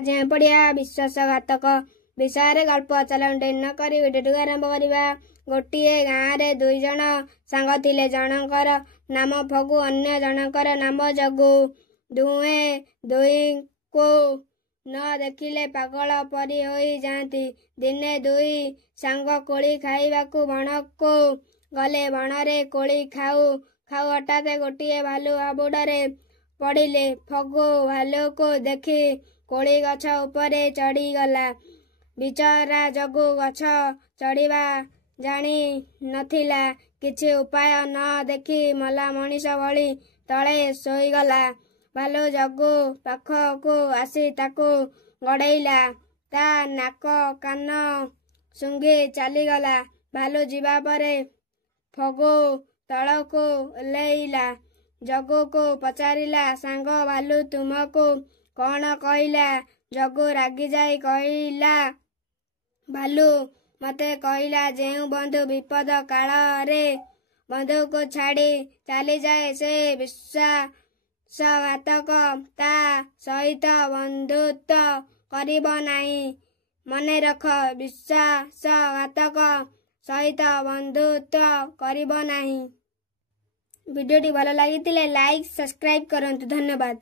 पढ़िया विश्वासघातक विषय गल्प चल न करी भिडियो आरंभ करवा। गोटे गाँव में दुई जन सांग थिले। जनकर नाम फगु अन्य जनकर नाम जगु। दुहे दुई को न देखिले पागल परी होई जाती। दिने दुई सांग कोली खाइबाकू बण को गले। बणरे कोली खाऊ खाऊ हठात गोटे भालू हाबुडरे पड़िले। फगु भालू को देखी कोली गछ उपरे चढ़ी गला। बिचरा जगु गछ चढ़िबा जानी नथिला। किछि उपाय न देखी मला मनीष भली तले शोईगला। भालू जगु पाखकू आसी ताकू गड़ेइला। ता नाक कान सुंघी चलीगला। भालू जीवा परे फगु तलकू ओह्लैला। जगु को पचारिला, सांग भालू तुमको कौन कहला? जगु रागी जाई कहला, भालू मते कहला जेउ बंधु विपद काल रे बंधु को छाड़ी चली जाए से विश्वासघातक ता सहित बंधुत्व करिब नाही। मने रख, विश्वासघातक सहित बंधुत्व करिब नाही। वीडियोटी भल लगी लाइक सब्सक्राइब करंतु। धन्यवाद।